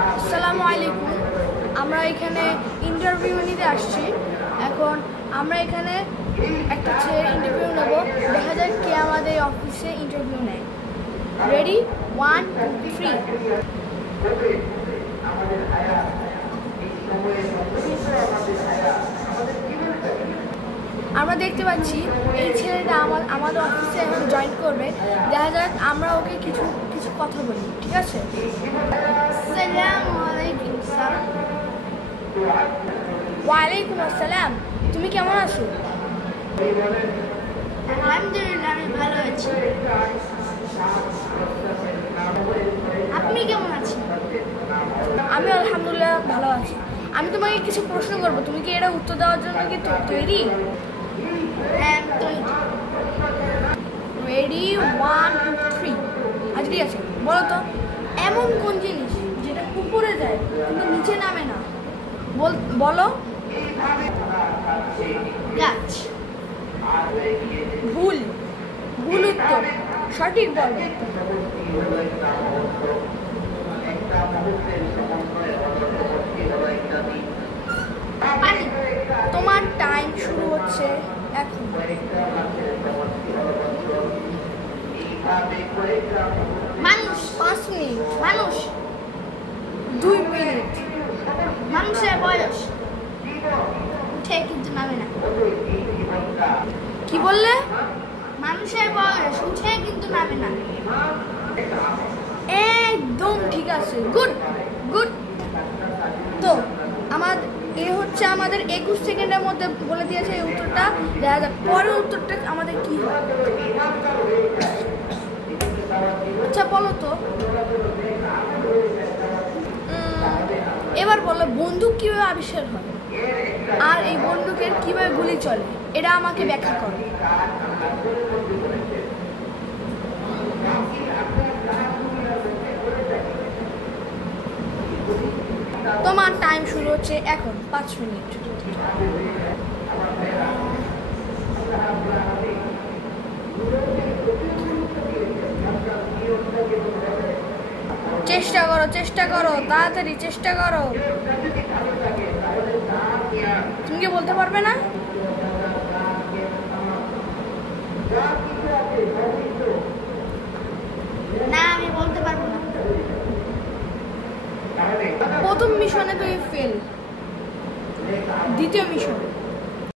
আসসালামু আলাইকুম। আমরা এখানে ইন্টারভিউ নিতে আসছি। এখন আমরা এখানে একটা ইন্টারভিউ নেব, দেখা যাক কে আমাদের অফিসে ইন্টারভিউ নেয়। রেডি, 1 2 3। আমরা দেখতে পাচ্ছি এই ছেলেটা আমাদের অফিসে এখন জয়েন করবে। দেখা যাক, আমরা ওকে কিছু কিছু কথা বলি, ঠিক আছে? আসসালামু আলাইকুম স্যার। ওয়ালাইকুম আসসালাম। তুমি কেমন আছো? আলহামদুলিল্লাহ, আমি ভালো আছি। আপনি কেমন আছেন? আমি আলহামদুলিল্লাহ ভালো আছি। আমি তোমাকে কিছু প্রশ্ন করবো, তুমি কি এটা উত্তর দেওয়ার জন্য কি তৈরি? হ্যাঁ, আমি তৈরি। রেডি, 1 2 3। আচ্ছা ঠিক আছে, বলো তো এমন কোন জিনিস যেটা উপরে যায় কিন্তু নিচে নামে না? বলো। গাছ। ভুল ভুল উত্তর, সঠিক বলো। পানি। তোমার টাইম শুরু হচ্ছে এখন। মানুষ। 5 মিনিট। মানুষ। 2 মিনিট। মানুষের বয়স উঠে কিন্তু নামে না। কি বললে? মানুষের বয়স উঠে কিন্তু নামে না। একদম ঠিক আছে, গুড গুড। তো আমাদের 21 সেকেন্ডের মধ্যে বলে দিয়েছে এই উত্তরটা। দেখা যাক পরের উত্তরটা আমাদের কি হয়। আচ্ছা বলো তো, এবার বলো বন্দুক কিভাবে আবিষ্কার হয় আর এই বন্দুকের কিভাবে গুলি চলে, এটা আমাকে ব্যাখ্যা করো। তোমার টাইম শুরু হচ্ছে এখন, 5 মিনিট। চেষ্টা করো তাড়াতাড়ি চেষ্টা করো। তুমি কি বলতে পারবে না? না, আমি বলতে পারবো না। প্রথম মিশনে তুমি ফেল, দ্বিতীয় মিশন